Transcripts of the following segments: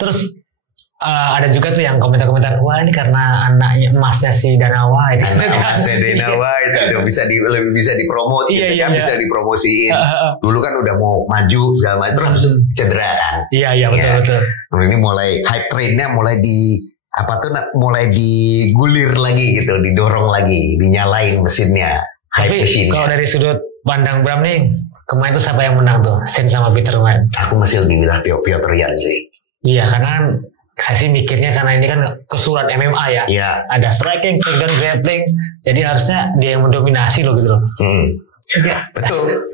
Terus ada juga tuh yang komentar-komentar, wah ini karena anaknya emasnya si Danawa itu. Emasnya Danawa itu udah lebih bisa dipromot gitu kan, bisa dipromosiin. Dulu kan udah mau maju segala macam, terus cedera kan. Iya betul. Nah, ini mulai hype trainnya mulai digulir lagi gitu, didorong lagi, dinyalain mesinnya. Tapi kalau dari sudut pandang Bram nih, kemarin tuh siapa yang menang tuh? Sen sama Peter kemarin? Aku masih lebih bilang Piotr Yan sih. Iya, karena kan saya sih mikirnya karena ini kan keseluruhan MMA ya. Iya. Ada striking, takedown, grappling. Jadi harusnya dia yang mendominasi loh gitu loh. Ya, betul.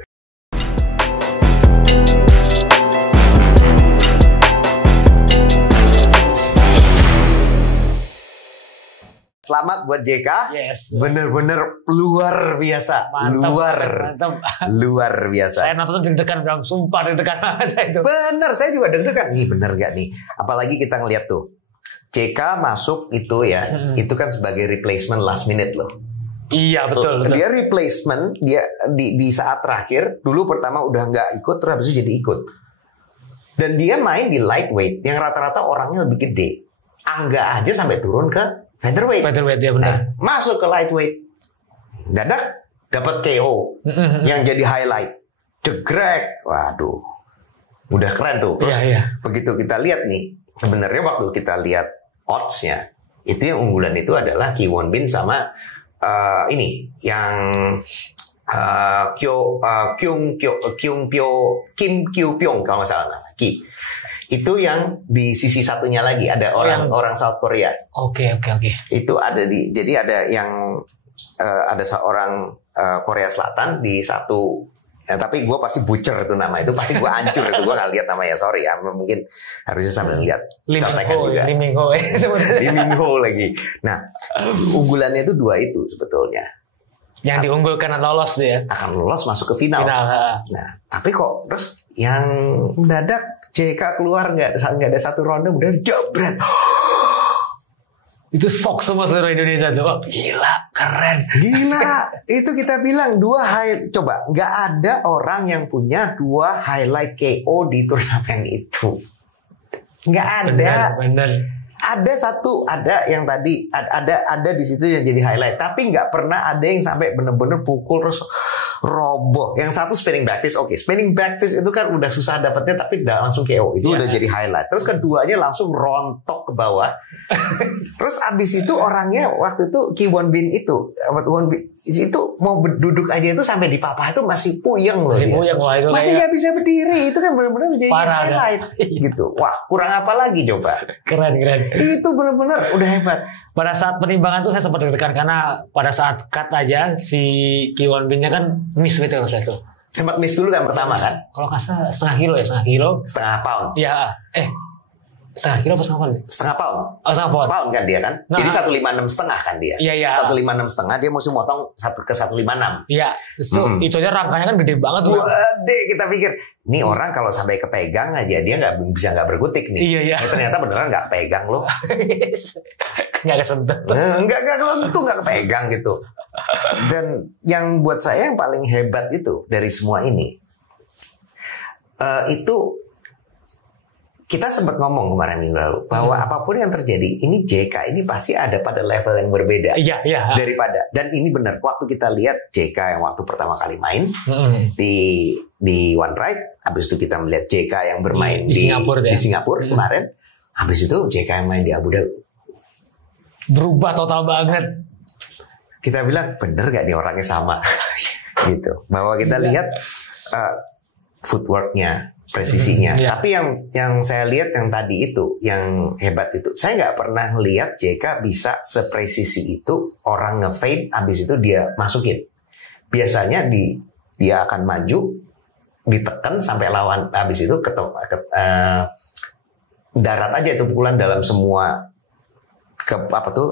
Selamat buat JK. Yes. Bener-bener luar biasa. Mantap. Luar biasa. Saya nonton deg-degan, Bram. Sumpah deg-degan banget saya itu. Bener, saya juga deg-degan. Nih bener gak nih? Apalagi kita ngeliat tuh. JK masuk itu ya. Itu kan sebagai replacement last minute loh. Iya betul. Dia replacement. Dia di saat terakhir. Dulu pertama udah gak ikut. Terus habis itu jadi ikut. Dan dia main di lightweight. Yang rata-rata orangnya lebih gede. Angga aja sampai turun ke featherweight ya benar. Nah, masuk ke lightweight, dadak dapat KO yang jadi highlight, jegrek, waduh, udah keren tuh. Terus begitu kita lihat nih, sebenarnya waktu kita lihat oddsnya, itu yang unggulan itu adalah Ki Won Bin sama ini yang Kim Kyu Pyong kalau nggak salah Ki. Itu yang di sisi satunya lagi ada orang South Korea. Oke. Itu ada jadi ada yang ada seorang Korea Selatan di satu. Ya, tapi gue pasti butcher itu nama itu pasti gue hancur itu gue nggak lihat namanya, sorry ya, mungkin harusnya sambil lihat contekan juga. Lee Min Ho lagi. Nah, unggulannya itu dua itu sebetulnya. Yang diunggulkan lolos dia. Akan lolos masuk ke final. Nah, tapi kok terus yang mendadak JK keluar nggak ada satu ronde, kemudian jebret. Itu shock semua seluruh Indonesia tuh. Oh, gila, keren. Gila. Itu kita bilang coba nggak ada orang yang punya 2 highlight KO di turnamen itu. Nggak ada. Bener. Ada yang tadi ada di situ yang jadi highlight, tapi nggak pernah ada yang sampai bener-bener pukul terus roboh. Yang satu spinning back fist, spinning back fist itu kan udah susah dapetnya, tapi udah langsung KO, itu udah jadi highlight. Terus keduanya langsung rontok ke bawah. Terus abis itu orangnya waktu itu Ki Won Bin itu mau duduk aja itu sampai di papa itu masih puyeng loh. Masih nggak bisa berdiri. Itu kan benar-benar jadi highlight gitu. Wah, kurang apa lagi coba? Keren. Itu benar-benar udah hebat. Pada saat penimbangan tuh saya sempat deg-degan karena pada saat cut aja si Ki Won Bin-nya kan miss gitu kan tuh. Sempat miss dulu kan pertama kan? Kalau nggak salah setengah kilo. Setengah pound. Iya, setengah kilo apa setengah pound? Setengah pound. Oh, setengah pound. Pound kan dia kan? Nah, jadi 156,5 kan dia. Iya. 156,5 dia mesti motong 1 ke 156. Iya. Terus itu aja rangkanya kan gede banget tuh. Gede, kita pikir nih orang kalau sampai kepegang aja dia nggak berkutik nih. Iya. Ternyata beneran nggak kepegang loh. Nggak kesentuh. Nggak kesentuh, nggak kepegang gitu. Dan yang buat saya yang paling hebat itu dari semua ini, itu kita sempat ngomong kemarin minggu lalu bahwa apapun yang terjadi, ini JK ini pasti ada pada level yang berbeda daripada. Dan ini benar, waktu kita lihat JK yang waktu pertama kali main di One Ride, habis itu kita melihat JK yang bermain di Singapura kemarin, habis itu JK yang main di Abu Dhabi. Berubah total banget. Kita bilang bener gak nih orangnya sama gitu. Bahwa kita lihat footworknya, presisinya. Tapi yang saya lihat yang tadi itu, yang hebat itu, saya nggak pernah lihat JK bisa sepresisi itu. Orang nge-fade, habis itu dia masukin. Biasanya dia akan maju, ditekan sampai lawan, habis itu darat aja itu pukulan dalam semua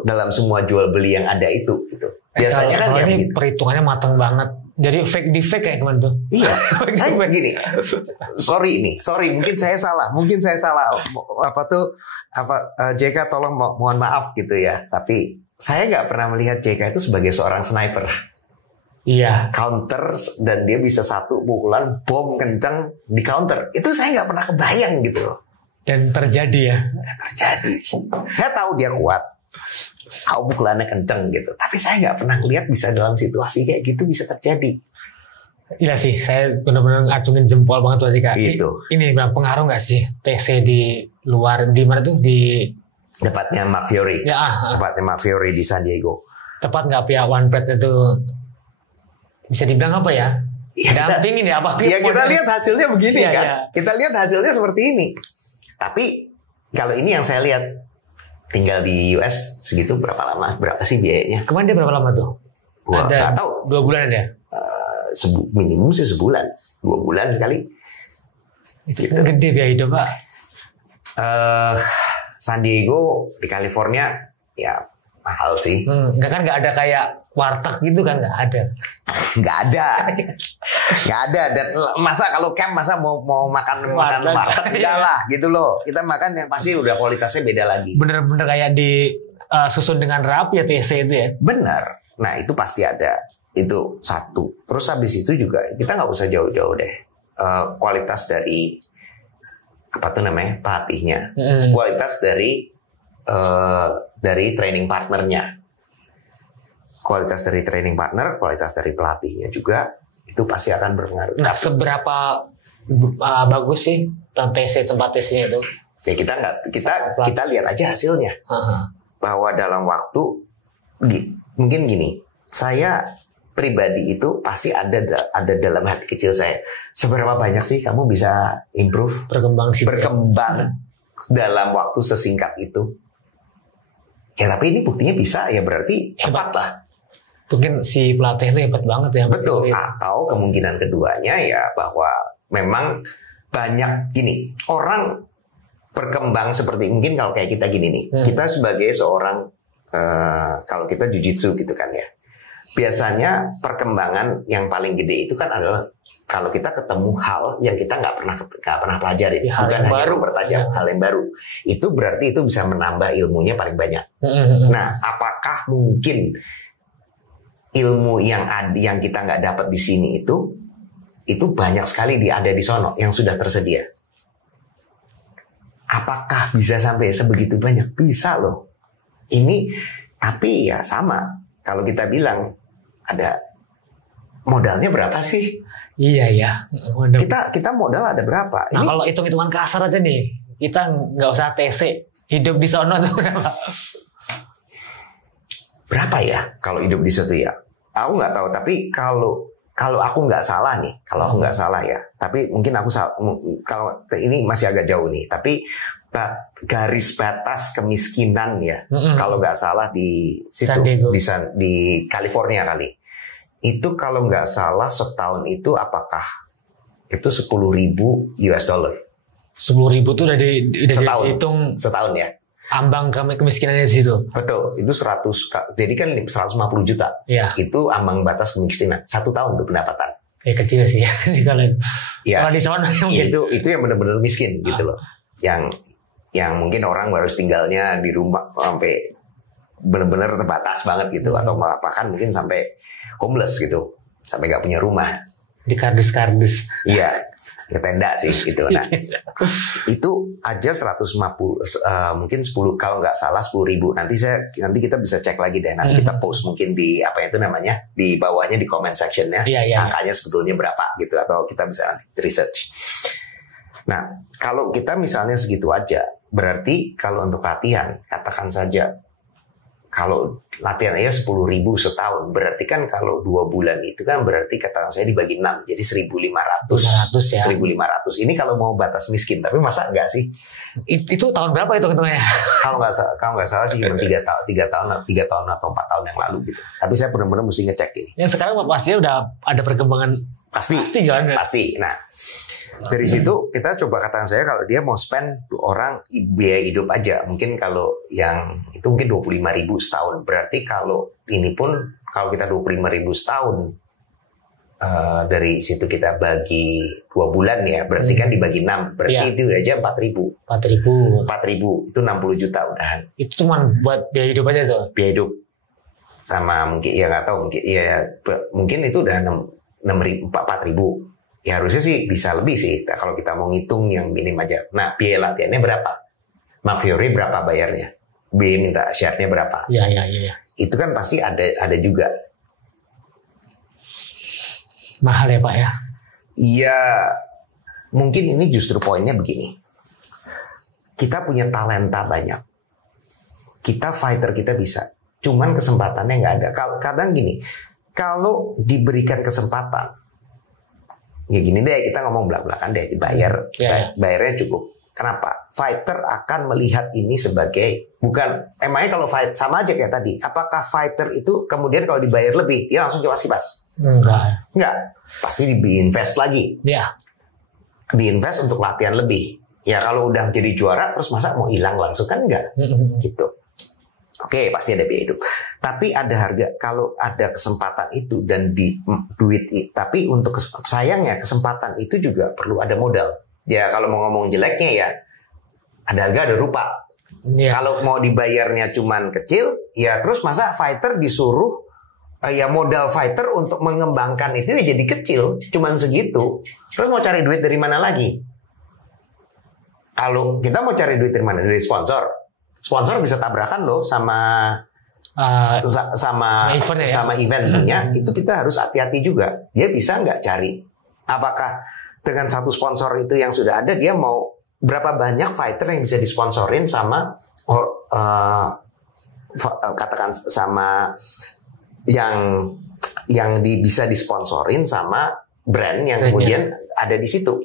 dalam semua jual beli yang ada itu gitu. Biasanya kan ini begitu. Perhitungannya matang banget. Jadi di fake kayak kemana tuh? Iya. Saya begini. Sorry, mungkin saya salah. JK tolong mohon maaf gitu ya. Tapi saya nggak pernah melihat JK itu sebagai seorang sniper. Iya. Counter dan dia bisa satu pukulan bom kencang di counter. Itu saya nggak pernah kebayang gitu loh. Dan terjadi ya. Terjadi. Saya tahu dia kuat, tahu pukulannya kenceng gitu. Tapi saya nggak pernah lihat bisa dalam situasi kayak gitu bisa terjadi. Iya sih, saya benar-benar ngacungin jempol banget tuh Kak. Itu. Ini pengaruh nggak sih TC di luar, di mana tuh, di Tepatnya Mark Fiori. Ya, Tepatnya Mark Fiori di San Diego. tepat nggak pihak One Pride itu bisa dibilang apa ya? Dampingin ya apa? Ya kita lihat hasilnya begini Iya, kan. iya. Kita lihat hasilnya seperti ini. Tapi kalau ini yang saya lihat, tinggal di US segitu berapa lama? Berapa sih biayanya? Kemarin dia berapa lama tuh? Wah, Ada nggak tahu. 2 bulan ya? Minimum sih sebulan, 2 bulan kali. Itu kan gede biaya hidup Pak. San Diego di California ya mahal sih. Nggak ada kayak warteg gitu kan, nggak ada. Nggak ada. Dan masa kalau camp masa mau makan warteg enggak lah gitu loh. Kita makan yang pasti udah kualitasnya beda lagi. Bener-bener kayak di susun dengan rapi ya TC itu ya. Benar. Nah itu pasti ada. Itu satu. Terus habis itu juga kita nggak usah jauh-jauh deh. Kualitas dari apa tuh namanya pelatihnya, kualitas dari training partnernya, kualitas dari training partner, kualitas dari pelatihnya juga itu pasti akan berpengaruh. Nah, seberapa bagus sih tempat TC-nya itu? Ya kita lihat aja hasilnya. Bahwa dalam waktu mungkin gini, saya pribadi itu pasti ada dalam hati kecil saya. Seberapa banyak sih kamu bisa improve, berkembang dalam waktu sesingkat itu? Ya tapi ini buktinya bisa, ya berarti hebat lah. Mungkin si pelatih itu hebat banget ya. Betul. Atau kemungkinan keduanya ya bahwa memang banyak gini orang berkembang seperti mungkin kalau kayak kita gini nih. Kita sebagai seorang kalau kita jujitsu gitu kan ya. Biasanya perkembangan yang paling gede itu kan adalah kalau kita ketemu hal yang kita nggak pernah pelajari, bukan hanya baru mempertajam hal yang baru. Itu berarti itu bisa menambah ilmunya paling banyak. Nah, apakah mungkin ilmu yang kita nggak dapat di sini itu banyak sekali ada di sono yang sudah tersedia? Apakah bisa sampai sebegitu banyak? Bisa loh. Ini tapi ya sama. Kalau kita bilang ada modalnya berapa sih? Iya ya. Kita modal ada berapa? Nah, kalau hitung-hitungan kasar aja nih, kita nggak usah TC, hidup di sono tuh berapa? Berapa ya kalau hidup di situ ya? Aku nggak tahu. Tapi kalau aku nggak salah nih, kalau aku nggak salah ya. Tapi mungkin aku salah. Kalau ini masih agak jauh nih. Tapi garis batas kemiskinan ya, kalau nggak salah di situ di California kali. Itu kalau nggak salah setahun itu apakah itu 10.000 US dollar? 10.000 tuh udah dihitung setahun ya. Ambang kemiskinannya di situ. Betul, itu 100. Jadi kan 150 juta. Ya. Itu ambang batas kemiskinan. 1 tahun tuh pendapatan. Kecil sih ya. Kalau di sana itu yang benar-benar miskin gitu loh. Yang mungkin orang harus tinggalnya di rumah sampai benar-benar terbatas banget gitu, atau bahkan mungkin sampai homeless gitu, sampai nggak punya rumah. Di kardus-kardus. Iya, ke tenda sih gitu. Nah, itu aja 150, mungkin 10 kalau nggak salah 10.000. Nanti kita bisa cek lagi deh. Nanti kita post mungkin di apa itu namanya di bawahnya di comment sectionnya, angkanya sebetulnya berapa gitu, atau kita bisa nanti research. Nah, kalau kita misalnya segitu aja, berarti kalau untuk latihan, katakan saja, kalau latihan aja 10.000 setahun, berarti kan kalau 2 bulan itu kan berarti katakan saya dibagi 6, jadi 1.500 ya. 1.500. Ini kalau mau batas miskin, tapi masa enggak sih? Itu tahun berapa itu hitungnya? Kalau nggak salah sih cuma 3 tahun atau 4 tahun yang lalu gitu. Tapi saya benar-benar mesti ngecek ini. Yang sekarang pastinya udah ada perkembangan pasti kan? Pasti. Nah, dari situ kita coba katakan saya kalau dia mau spend orang biaya hidup aja, mungkin kalau yang itu mungkin 25.000 setahun. Berarti kalau ini pun kalau kita 25.000 setahun, dari situ kita bagi 2 bulan ya, berarti kan dibagi 6, berarti itu udah aja 4.000 itu 60 juta udahan. Itu cuma buat biaya hidup aja tuh. Biaya hidup sama mungkin ya nggak tahu, mungkin itu udah 4.000. Ya harusnya sih bisa lebih sih. Nah, kalau kita mau ngitung yang minim aja. Nah, biaya latihannya berapa? Mark Fiore berapa bayarnya? B minta share-nya berapa? Iya. Itu kan pasti ada juga. Mahal ya Pak ya? Iya, mungkin ini justru poinnya begini. Kita punya talenta banyak. Kita fighter kita bisa. Cuman kesempatannya nggak ada. Kadang gini, kalau diberikan kesempatan, ya gini deh, kita ngomong belak-belakan deh, dibayar, bayarnya cukup. Kenapa? Fighter akan melihat ini sebagai bukan, emangnya kalau fight sama aja kayak tadi. Apakah fighter itu kemudian kalau dibayar lebih dia langsung kipas-kipas? Enggak. Pasti diinvest lagi. Iya. Diinvest untuk latihan lebih. Ya kalau udah jadi juara terus masa mau hilang langsung kan enggak. Gitu. Oke, pasti ada biaya hidup. Tapi ada harga kalau ada kesempatan itu dan di duit. Tapi untuk sayangnya kesempatan itu juga perlu ada modal. Ya kalau mau ngomong jeleknya ya ada harga ada rupa. Kalau mau dibayarnya cuman kecil, ya terus masa fighter disuruh ya modal fighter untuk mengembangkan itu ya jadi kecil, cuman segitu. Terus mau cari duit dari mana lagi? Kalau kita mau cari duit dari mana? Dari sponsor. Sponsor bisa tabrakan loh sama eventnya. Itu kita harus hati-hati juga. Dia bisa nggak cari? Apakah dengan satu sponsor itu yang sudah ada, dia mau berapa banyak fighter yang bisa disponsorin sama katakan sama yang bisa disponsorin sama brand yang kemudian ada di situ.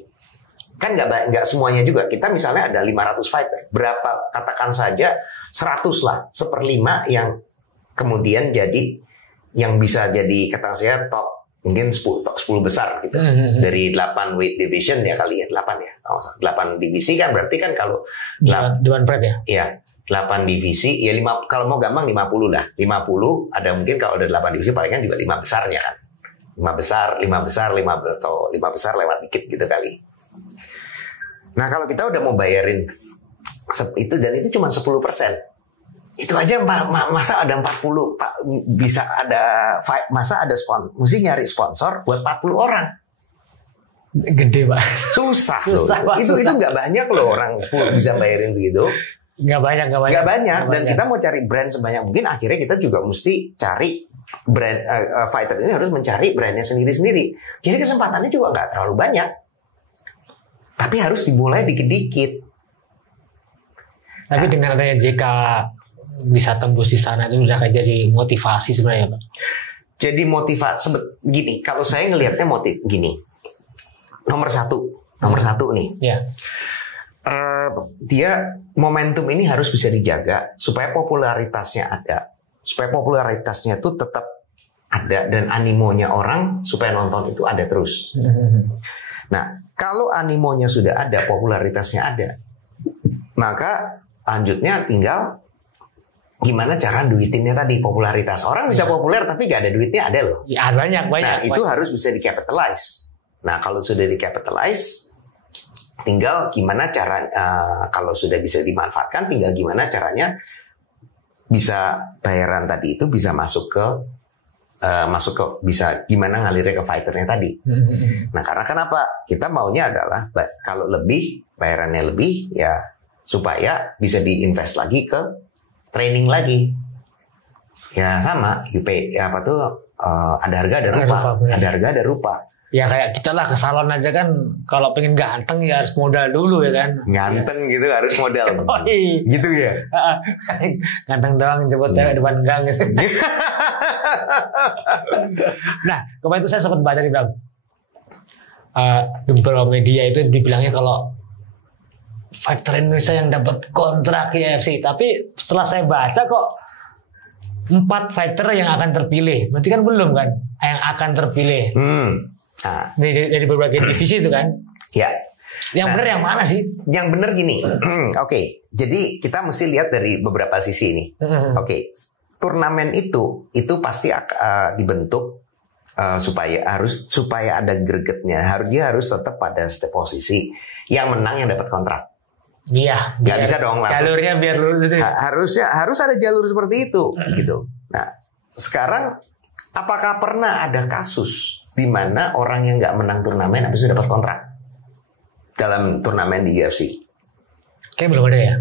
Kan nggak semuanya juga. Kita misalnya ada 500 fighter. Berapa katakan saja 100 lah, 1/5 yang kemudian jadi yang bisa jadi katakan saya top mungkin 10 besar gitu. Dari 8 weight division ya kali ya, 8 ya. 8 divisi kan berarti kan kalau Dewan Pret ya? Iya, 8 divisi ya 5 kalau mau gampang 50 lah. 50 ada mungkin kalau ada 8 divisi paling kan juga 5 besarnya kan. 5 besar atau 5 besar lewat dikit gitu kali. Nah, kalau kita udah mau bayarin itu dan itu cuma 10%. Itu aja masa ada 40 bisa ada masa ada mesti nyari sponsor buat 40 orang. Gede Pak. Susah loh. Itu nggak banyak loh orang 10 bisa bayarin segitu. Nggak banyak. Dan kita mau cari brand sebanyak mungkin, akhirnya kita juga mesti cari brand fighter ini harus mencari brandnya sendiri-sendiri. Jadi kesempatannya juga nggak terlalu banyak. Tapi harus dimulai dikit-dikit. Tapi dengan adanya JK bisa tembus di sana itu udah kayak jadi motivasi sebenarnya Pak. Jadi motivasi gini, kalau saya ngelihatnya motif gini. Nomor satu nih. Iya. Dia momentum ini harus bisa dijaga supaya popularitasnya ada. Supaya popularitasnya itu tetap ada dan animonya orang supaya nonton itu ada terus. Nah, kalau animonya sudah ada, popularitasnya ada, maka lanjutnya tinggal gimana cara duitinnya tadi, popularitas. Orang bisa populer tapi gak ada duitnya, ada loh. Ya, banyak. Nah, itu harus bisa di-capitalize. Nah, kalau sudah di-capitalize, tinggal gimana cara, kalau sudah bisa dimanfaatkan, tinggal gimana caranya bisa bayaran tadi itu bisa masuk ke bisa gimana ngalirnya ke fighternya tadi. Nah, karena kenapa? Kita maunya adalah kalau lebih, bayarannya lebih, ya supaya bisa diinvest lagi ke training lagi. Ya sama, ya apa tuh ada harga ada rupa. Ada harga ada rupa. Ya kayak kita lah ke salon aja kan, kalau pengen ganteng ya harus modal dulu ya kan. Ganteng gitu harus modal. Gitu ya. Ganteng doang jemput cewek depan gang gitu. Nah, kemarin itu saya sempat baca di beberapa media itu dibilangnya kalau fighter Indonesia yang dapat kontrak UFC, tapi setelah saya baca kok 4 fighter yang akan terpilih. Berarti kan belum kan yang akan terpilih. Dari berbagai divisi itu kan. Ya. Yang benar yang mana sih? Yang benar gini. Oke. Jadi kita mesti lihat dari beberapa sisi ini. Oke. Turnamen itu pasti dibentuk supaya ada gregetnya. Dia harus tetap pada setiap posisi. Yang menang yang dapat kontrak. Iya. Nggak bisa dong langsung. Jalurnya biar lulus. Harus ada jalur seperti itu. Gitu. Nah, sekarang apakah pernah ada kasus di mana orang yang nggak menang turnamen habis itu dapat kontrak dalam turnamen di UFC. Kayak belum ada ya?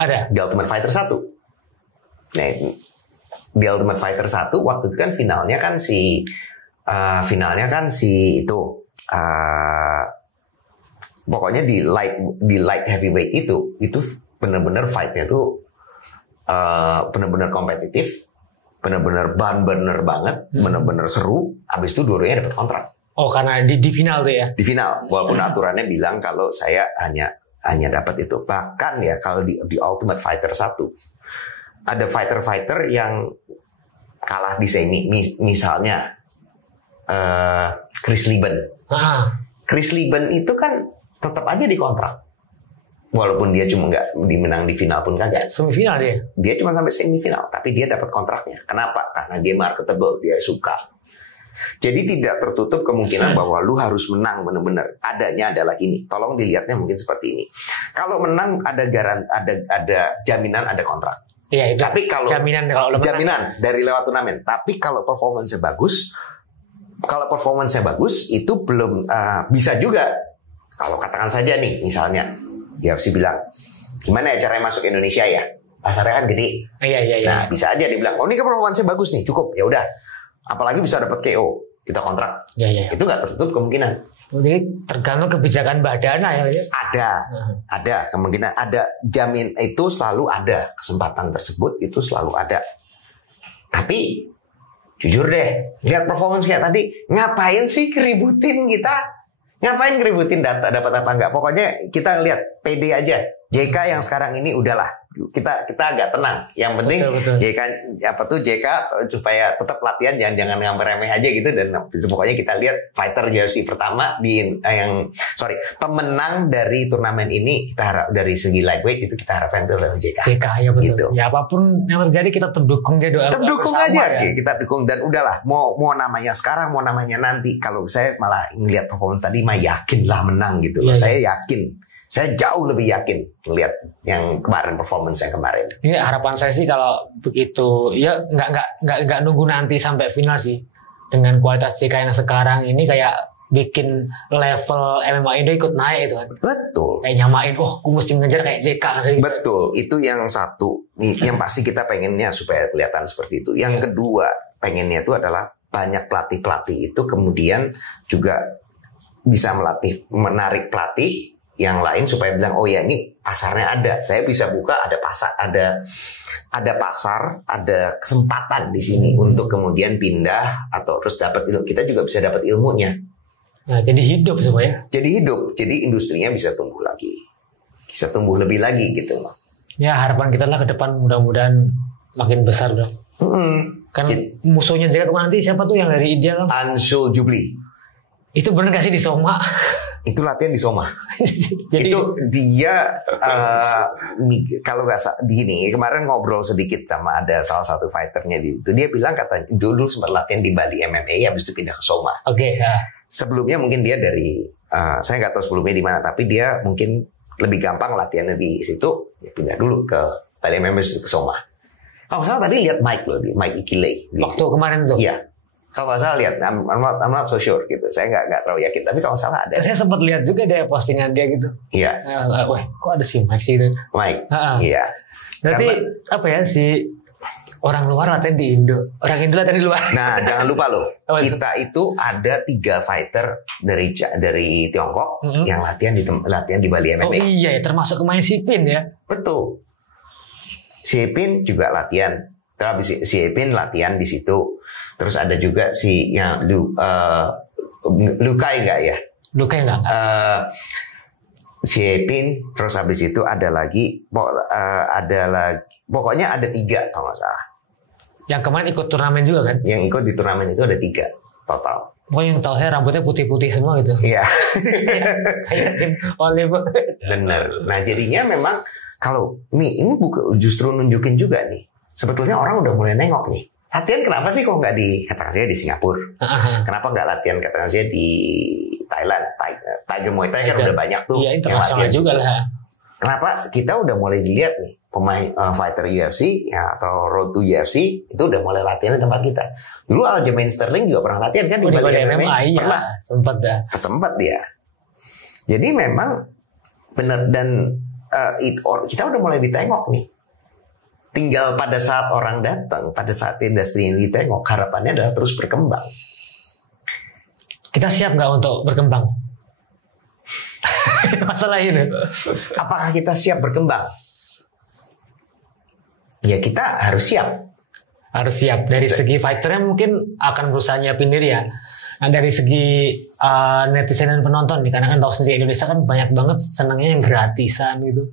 Ada. Di Ultimate Fighter 1. Nah, di Ultimate Fighter 1 waktu itu kan finalnya kan si itu pokoknya di light heavyweight itu benar-benar fightnya tuh benar-benar kompetitif, benar-benar barn burner banget, benar-benar seru. Habis itu dua-duanya dapat kontrak. Oh, karena di final tuh ya? Di final, walaupun aturannya bilang kalau saya hanya dapat itu. Bahkan ya kalau di Ultimate Fighter 1 ada fighter yang kalah di semi, misalnya Chris Lieben. Chris Lieben itu kan tetap aja dikontrak. Walaupun dia cuma nggak dimenang di final pun kagak. Semifinal dia? Dia cuma sampai semifinal, tapi dia dapat kontraknya. Kenapa? Karena dia marketable, dia suka. Jadi tidak tertutup kemungkinan bahwa lu harus menang benar-benar. Adanya adalah gini, tolong dilihatnya mungkin seperti ini. Kalau menang ada jaminan ada kontrak. Iya, itu. Tapi kalau jaminan dari lewat turnamen. Tapi kalau performance-nya bagus, itu belum bisa juga. Kalau katakan saja nih, misalnya UFC bilang, gimana ya caranya masuk Indonesia ya? Pasarnya kan gede. Iya. Nah, bisa aja dibilang, oh ini kan performance-nya bagus nih, cukup. Ya udah. Apalagi bisa dapat KO, kita kontrak. Iya. Itu nggak tertutup kemungkinan. Jadi tergantung kebijakan Bahdana ya. Ada kemungkinan, ada jamin itu selalu ada, kesempatan tersebut itu selalu ada. Tapi jujur deh, lihat performance kayak tadi, ngapain sih keributin kita? Ngapain keributin data dapat apa enggak? Pokoknya kita lihat PD aja. JK yang sekarang ini udahlah, kita agak tenang. Yang penting betul. JK supaya tetap latihan, jangan ngambil remeh aja gitu. Dan pokoknya kita lihat fighter UFC pertama pemenang dari turnamen ini, kita harap dari segi lightweight itu kita harapkan itu adalah JK. JK ya betul. Gitu. Ya apapun yang terjadi kita dukung dia, doa. Dukung aja ya. Kita dukung dan udahlah. Mau namanya sekarang, mau namanya nanti. Kalau saya malah ngelihat performance tadi mah yakinlah menang gitu loh. Saya yakin. Saya jauh lebih yakin melihat yang kemarin performance yang kemarin. Ini harapan saya sih kalau begitu ya nggak nunggu nanti sampai final sih. Dengan kualitas JK yang sekarang ini kayak bikin level MMA Indo ikut naik itu kan. Betul. Kayak nyamain, aku mesti ngejar kayak JK. Kayak betul. Itu yang satu. Yang pasti kita pengennya supaya kelihatan seperti itu. Yang kedua pengennya itu adalah banyak pelatih itu kemudian juga bisa menarik pelatih yang lain supaya bilang, oh ya ini pasarnya ada, saya bisa buka, ada pasar, ada kesempatan di sini untuk kemudian pindah atau terus dapat ilmu. Kita juga bisa dapat ilmunya. Nah, jadi hidup supaya. Jadi industrinya bisa tumbuh lagi, bisa tumbuh lebih lagi gitu loh. Ya harapan kita lah ke depan mudah-mudahan makin besar dong. Kan musuhnya JK nanti siapa tuh yang dari India kan? Anshul Jubli. Itu bener gak sih di Soma? Itu latihan di Soma. Jadi, itu dia kalau nggak gini, kemarin ngobrol sedikit sama ada salah satu fighternya di itu. Dia bilang katanya dulu sempat latihan di Bali MMA, habis itu pindah ke Soma. Oke. Sebelumnya mungkin dia dari saya nggak tahu sebelumnya di mana, tapi dia mungkin lebih gampang latihannya di situ. Dia pindah dulu ke Bali MMA, habis itu ke Soma. Kalau salah tadi lihat Mike Ikile. Waktu kemarin itu. Iya. Kalau nggak salah lihat, I'm not so sure gitu. Saya nggak terlalu yakin. Tapi kalau salah ada. Saya sempat lihat juga deh postingan dia gitu. Iya. Wah, kok ada si Mike sih itu? Mike. Iya. Berarti apa ya si orang luar latihan di Indo, orang Indo latihan di luar. Nah, jangan lupa loh. Kita itu ada 3 fighter dari Tiongkok yang latihan di Bali MMA. Oh iya ya, termasuk pemain Sipin ya. Betul. Sipin juga latihan. Terus Sipin latihan di situ. Terus ada juga si yang Lukai nggak ya? Lukai nggak? Siepin, terus habis itu ada lagi, pokoknya ada 3 kalau nggak salah. Yang kemarin ikut turnamen juga kan? Yang ikut di turnamen itu ada 3 total. Oh yang tahu saya rambutnya putih-putih semua gitu. Iya. Kayak tim Oliver. Bener. Nah jadinya memang kalau ini justru nunjukin juga nih. Sebetulnya orang udah mulai nengok nih. Latihan kenapa sih kok nggak katakan saya di Singapura? Kenapa nggak latihan katakan saya di Thailand? Tiger Muay Thai kan udah banyak tuh. Iya internasional juga lah. Kenapa kita udah mulai dilihat nih pemain fighter UFC ya, atau Road to UFC itu udah mulai latihan di tempat kita. Dulu Aljamain Sterling juga pernah latihan kan di Bali MMA. Iya, sempat dia. Jadi memang benar, dan kita udah mulai ditengok nih. Tinggal pada saat orang datang, pada saat industri ini ditengok, harapannya adalah terus berkembang. Kita siap nggak untuk berkembang? Masalah itu. Apakah kita siap berkembang? Ya kita harus siap. Harus siap. Dari segi fighternya mungkin akan berusaha nyiapin diri ya. Nah dari segi netizen dan penonton nih, karena kan tahu sendiri Indonesia kan banyak banget senangnya yang gratisan gitu.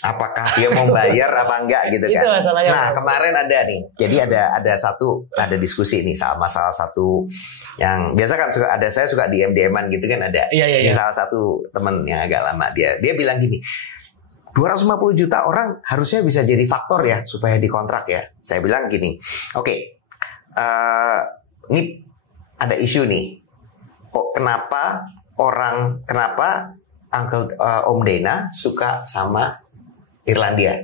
Apakah dia mau bayar apa enggak gitu kan? Itu masalahnya. Nah kemarin ada nih, jadi ada diskusi nih sama salah satu yang biasa kan saya suka di DM-an gitu kan ada. Iya. Salah satu temen yang agak lama dia bilang gini, 250 juta orang harusnya bisa jadi faktor ya supaya dikontrak ya. Saya bilang gini, oke, ini ada isu nih. Kenapa Uncle Om Dena suka sama Irlandia?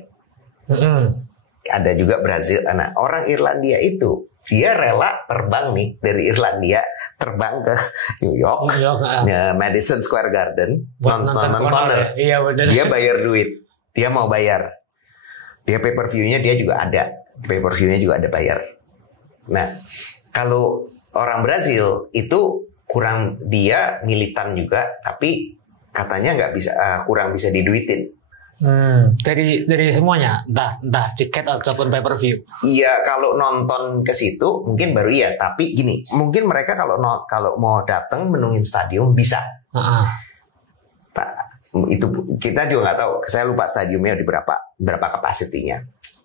Ada juga Brazil. Nah, orang Irlandia itu dia rela terbang nih dari Irlandia terbang ke New York, Madison Square Garden nonton Conor. Iya benar. Dia bayar duit. Dia mau bayar. Dia pay per view-nya dia juga ada. Pay per view-nya juga ada bayar. Nah, kalau orang Brazil itu kurang, dia militan juga, tapi katanya nggak bisa, kurang bisa diduitin. Dari semuanya, entah tiket ataupun pay per view. Iya, kalau nonton ke situ mungkin baru iya, tapi gini, mungkin mereka kalau mau datang menungin stadion bisa. Itu kita juga nggak tahu. Saya lupa stadiumnya di berapa kapasitinya.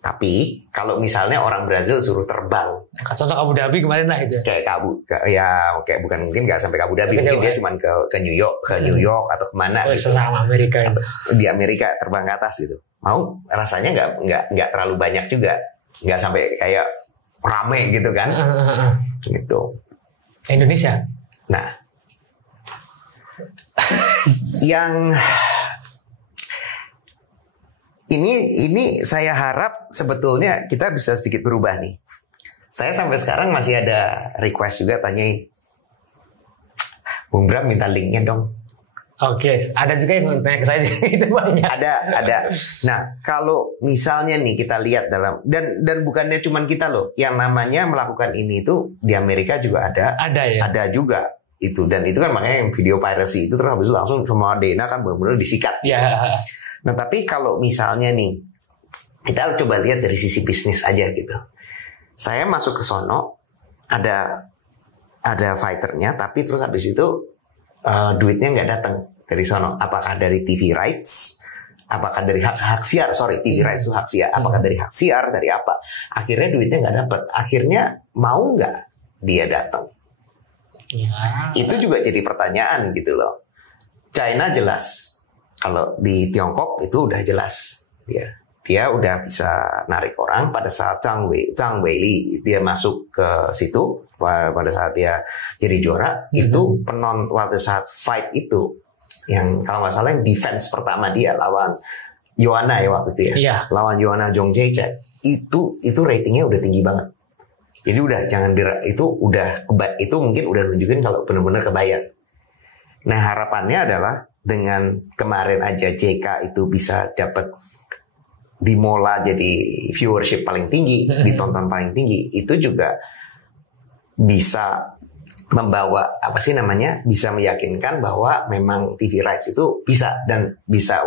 Tapi kalau misalnya orang Brazil suruh terbang, contoh Abu Dhabi kemarin lah itu. Kayak bukan, mungkin nggak sampai ke Abu Dhabi, mungkin dia cuma ke New York atau kemana gitu. Sama Amerika itu. Di Amerika terbang ke atas gitu. Mau rasanya nggak terlalu banyak juga, nggak sampai kayak rame gitu kan. Gitu. Indonesia. Nah, yang ini saya harap sebetulnya kita bisa sedikit berubah nih. Saya sampai sekarang masih ada request juga, tanyain, Bung Bram minta linknya dong. Oke, ada juga yang tanya ke saya itu banyak. Ada. Nah, kalau misalnya nih kita lihat dalam dan bukannya cuma kita loh, yang namanya melakukan ini itu di Amerika juga ada. Ada ya. Ada juga itu, dan itu kan makanya yang video piracy itu terus habis itu langsung sama Dena kan benar-benar disikat. Ya. Nah, tapi kalau misalnya nih kita coba lihat dari sisi bisnis aja gitu. Saya masuk ke sono, ada fighternya, tapi terus habis itu duitnya nggak datang dari sono. Apakah dari TV rights? Apakah dari hak siar? Sorry, TV rights itu hak siar. Apakah dari hak siar? Dari apa? Akhirnya duitnya nggak dapat. Akhirnya mau nggak dia datang? Ya. Itu juga jadi pertanyaan gitu loh. China jelas. Kalau di Tiongkok itu udah jelas. Dia udah bisa narik orang pada saat Zhang Weili dia masuk ke situ. Pada saat dia jadi juara, itu pada saat fight itu, yang kalau nggak salah yang defense pertama dia lawan Joanna ya waktu itu ya. Iya. Lawan Joanna Jongjae-chan. Itu ratingnya udah tinggi banget. Jadi udah itu mungkin udah nunjukin kalau benar-benar kebayar. Nah, harapannya adalah dengan kemarin aja JK itu bisa dapat di Mola jadi viewership paling tinggi, ditonton paling tinggi, itu juga bisa membawa bisa meyakinkan bahwa memang TV rights itu bisa, dan bisa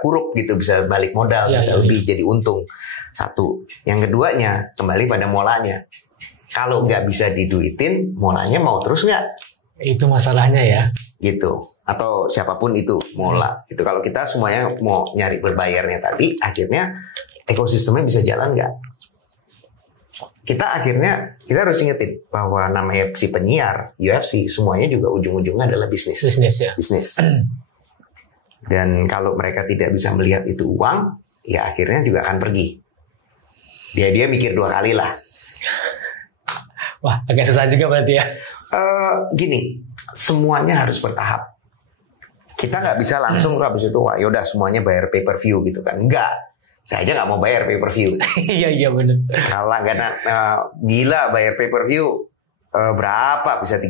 kurup gitu, bisa balik modal, bisa lebih jadi untung. Satu. Yang keduanya kembali pada molanya. Kalau nggak bisa diduitin, molanya mau terus nggak? Itu masalahnya ya. Gitu, atau siapapun itu mola gitu. Kalau kita semuanya mau nyari berbayarnya tadi, akhirnya ekosistemnya bisa jalan nggak? Kita harus ingetin bahwa namanya si penyiar UFC semuanya juga ujung-ujungnya adalah bisnis ya. Bisnis. Dan kalau mereka tidak bisa melihat itu uang, ya akhirnya juga akan pergi. Dia mikir dua kali lah. Wah, agak susah juga berarti ya. Gini, semuanya harus bertahap. Kita nggak bisa langsung habis itu, wah yaudah semuanya bayar pay per view gitu kan. Enggak. Saya aja nggak mau bayar pay per view. Iya benar. Kalau langganan gila bayar pay per view berapa bisa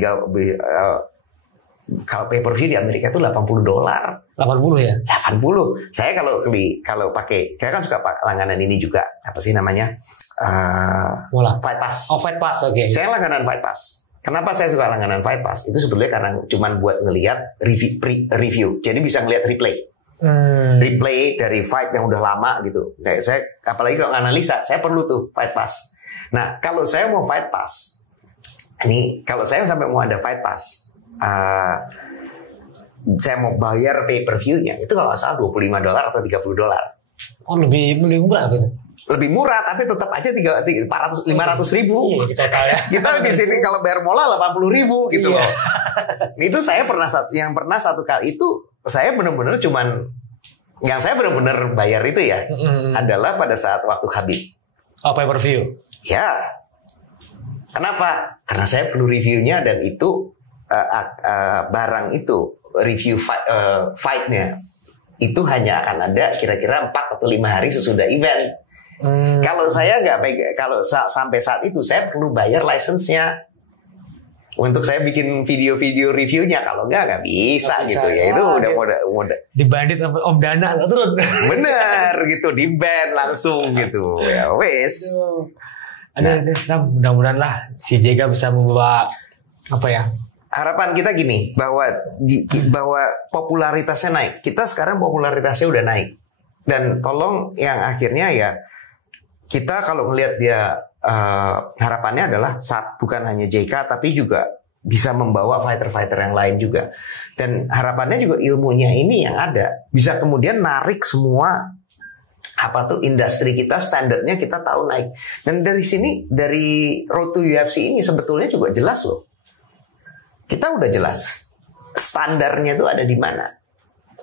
kalau pay per view di Amerika itu $80. 80 ya? 80. Saya kalau pakai, saya kan suka langganan ini juga, apa sih namanya? Fight Pass. Oh, Fight Pass, oke. Saya langganan Fight Pass. Kenapa saya suka langganan Fight Pass? Itu sebetulnya karena cuman buat ngelihat review. Jadi bisa ngelihat replay. Replay dari fight yang udah lama gitu. Nah, saya apalagi kalau analisa, saya perlu tuh Fight Pass. Nah, kalau saya mau Fight Pass, ini kalau saya sampai mau ada Fight Pass, saya mau bayar pay per view-nya itu kalau nggak salah $25 atau $30. Oh, lebih murah gitu. Lebih murah tapi tetap aja 500 ribu. Iya, total ya. Kita di sini kalau bayar mola 80 ribu gitu loh. Itu saya pernah satu kali itu saya benar-benar yang saya benar-benar bayar itu ya adalah pada saat waktu Khabib. Oh, pay per view. Ya. Kenapa? Karena saya perlu reviewnya dan itu barang itu review fight-nya itu hanya akan ada kira-kira 4 atau 5 hari sesudah event. Kalau saya sampai saat itu saya perlu bayar license-nya untuk saya bikin video-video reviewnya. Kalau nggak bisa gitu ya. Itu udah mode dibandit sama Om Dana nggak turun. Bener gitu, di ban langsung gitu ya wes. Mudah-mudahan lah si JK bisa membawa apa ya? Harapan kita gini bahwa popularitasnya naik. Kita sekarang popularitasnya udah naik. Dan tolong yang akhirnya ya kita kalau ngelihat dia harapannya adalah bukan hanya JK tapi juga bisa membawa fighter-fighter yang lain juga. Dan harapannya juga ilmunya ini yang ada bisa kemudian narik semua industri kita, standarnya kita tahu naik. Dan dari sini, dari Road to UFC ini sebetulnya juga jelas loh. Kita udah jelas standarnya itu ada di mana.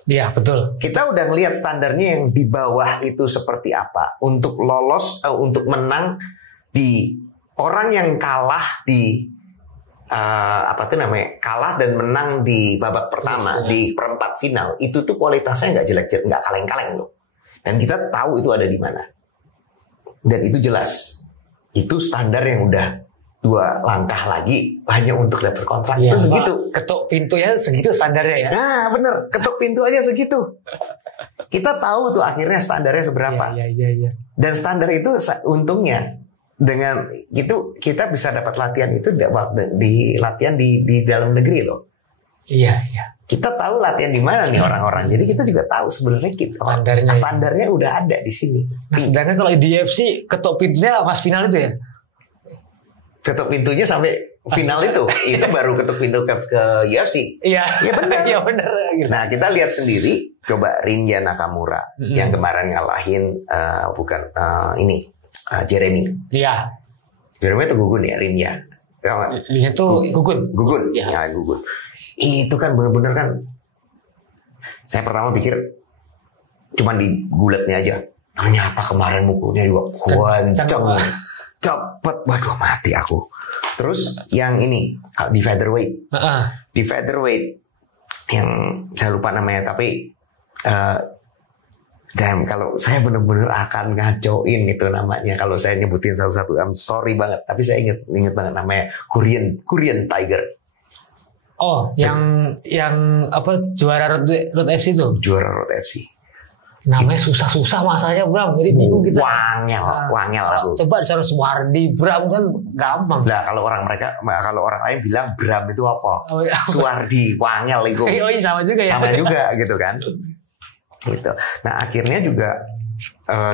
Iya, betul. Kita udah ngelihat standarnya yang di bawah itu seperti apa. Untuk lolos, untuk menang di orang yang kalah di kalah dan menang di babak pertama, di perempat final, itu tuh kualitasnya nggak jelek, nggak kaleng-kaleng loh. Dan kita tahu itu ada di mana. Dan itu jelas. Itu standar yang udah 2 langkah lagi hanya untuk dapat kontrak ya, itu segitu. Ketuk pintunya segitu standarnya ya. Nah bener, ketuk pintu aja segitu. Kita tahu tuh akhirnya standarnya seberapa. Iya. Dan standar itu untungnya dengan itu kita bisa dapat latihan itu latihan di dalam negeri loh. Iya. Kita tahu latihan di mana nih orang-orang. Jadi kita juga tahu sebenarnya standarnya udah ada di sini. Nah, sedangkan kalau di UFC ketuk pintunya pas final itu ya. Ketuk pintunya sampai final itu baru ketuk pintu ke UFC. Iya. Ya benar. Iya benar. Nah kita lihat sendiri, coba Rinya Nakamura yang kemarin ngalahin Jeremy. Iya. Jeremy itu gugun ya Rinya. Rinya itu gugun. Ya gugun. Itu kan benar-benar kan. Saya pertama pikir cuman di gulatnya aja. Ternyata kemarin mukulnya juga kenceng. Cepet, waduh mati aku. Terus yang ini di featherweight, di featherweight yang saya lupa namanya tapi kalau saya benar-benar akan ngacoin itu namanya kalau saya nyebutin satu-satu. I'm sorry banget, tapi saya inget banget namanya Korean Tiger. Oh, yang apa juara Road FC itu? Juara Road FC. Namanya susah-susah masanya Bram, jadi bingung kita. Wangel aku. Coba disuruh Suwardi, Bram kan gampang. Lah kalau orang lain bilang Bram itu apa? Oh, iya. Suwardi, wangel itu. Oh iya sama juga ya. Sama juga gitu kan. Gitu. Nah akhirnya juga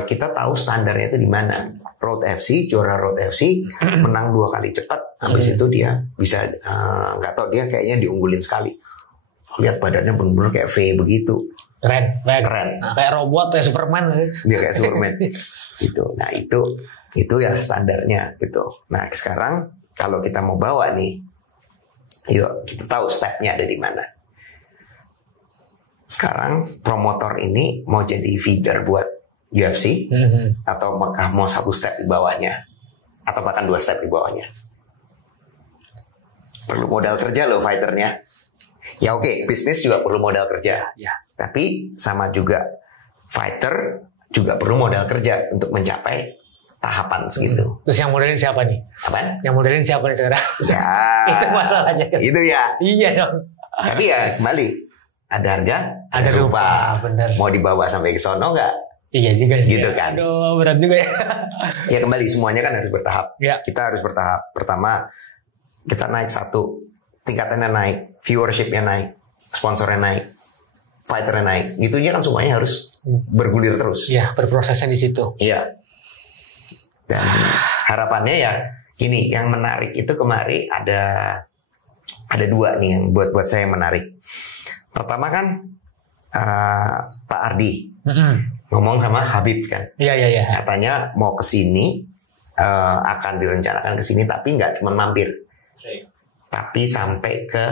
kita tahu standarnya itu di mana. Road FC, juara Road FC menang 2 kali cepat. Habis itu dia bisa nggak tahu dia kayaknya diunggulin sekali. Lihat badannya benar-benar kayak V begitu. Keren. Nah, kayak robot kayak Superman. Dia kayak Superman. Gitu. Nah, itu ya standarnya gitu. Nah, sekarang kalau kita mau bawa nih, yuk kita tahu stepnya ada di mana. Sekarang promotor ini mau jadi feeder buat UFC atau mau 1 step di bawahnya atau bahkan 2 step di bawahnya. Perlu modal kerja loh fighternya. Ya oke, bisnis juga perlu modal kerja. Ya. Tapi sama juga fighter juga perlu modal kerja untuk mencapai tahapan segitu. Terus yang modelin siapa nih? Apaan? Yang modelin siapa nih sekarang? Ya. Itu masalahnya kan. Itu ya. Iya dong. Tapi ya kembali, ada harga, Ada rupa, bener. Mau dibawa sampai ke sono nggak? Iya juga sih. Gitu ya. kan. Aduh, berat juga ya. Ya kembali, semuanya kan harus bertahap. Ya. Kita harus bertahap. Pertama, kita naik satu, tingkatannya naik, viewershipnya naik, sponsornya naik, fighternya naik. Gitunya kan semuanya harus bergulir terus. Iya, berprosesnya di situ. Iya. Dan harapannya ya gini, yang menarik itu kemarin ada dua nih yang buat saya menarik. Pertama kan Pak Ardi ngomong sama Habib kan. Iya. Katanya mau ke sini, akan direncanakan ke sini, tapi nggak cuma mampir, tapi sampai ke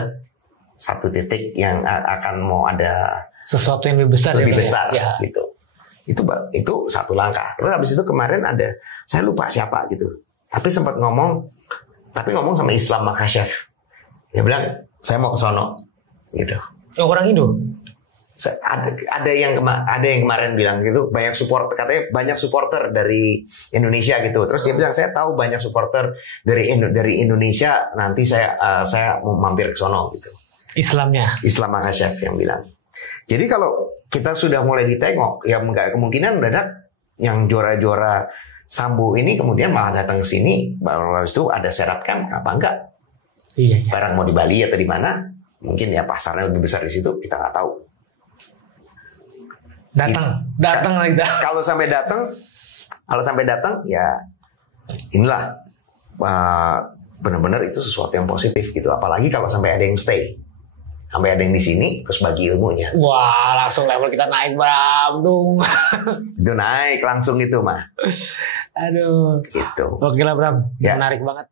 satu titik yang akan mau ada Sesuatu yang lebih besar. lebih ya, besar ya. gitu. Itu satu langkah. Terus habis itu kemarin ada, saya lupa siapa gitu, tapi sempat ngomong sama Islam Makashef. Dia bilang saya mau ke sono gitu. Oh, orang Indo. Ada yang kemarin bilang gitu, katanya banyak supporter dari Indonesia gitu. Terus dia bilang saya tahu banyak supporter dari Indonesia, nanti saya mau mampir ke sono gitu. Islam Makashef yang bilang. Jadi kalau kita sudah mulai ditengok, ya nggak kemungkinan mendadak yang juara-juara Sambo ini kemudian malah datang ke sini, baru habis itu ada setup camp, apa enggak? Iya. Barang mau di Bali atau di mana? Mungkin ya pasarnya lebih besar di situ, kita nggak tahu. Datang lagi dah. Kalau sampai datang, ya inilah benar-benar itu sesuatu yang positif gitu. Apalagi kalau sampai ada yang stay. Sampai ada yang di sini terus bagi ilmunya. Wah, langsung level kita naik, Bram. Dung. Itu naik langsung itu mah. Aduh. Gitu. Oke lah, Bram. Ya. Menarik banget.